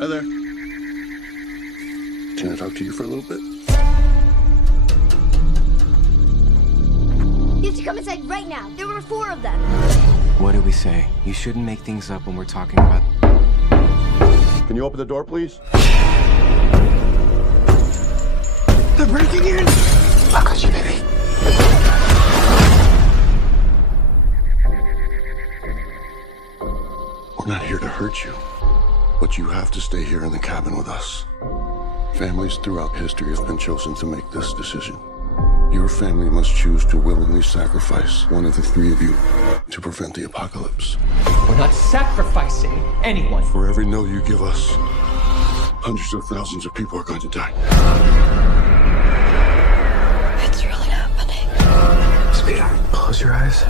Hi there. Can I talk to you for a little bit? You have to come inside right now. There were 4 of them. What do we say? You shouldn't make things up when we're talking about... Can you open the door, please? They're breaking in! I got you, baby. We're not here to hurt you, but you have to stay here in the cabin with us. Families throughout history have been chosen to make this decision. Your family must choose to willingly sacrifice one of the 3 of you to prevent the apocalypse. We're not sacrificing anyone. For every no you give us, hundreds of thousands of people are going to die. It's really happening. Sweetheart, close your eyes.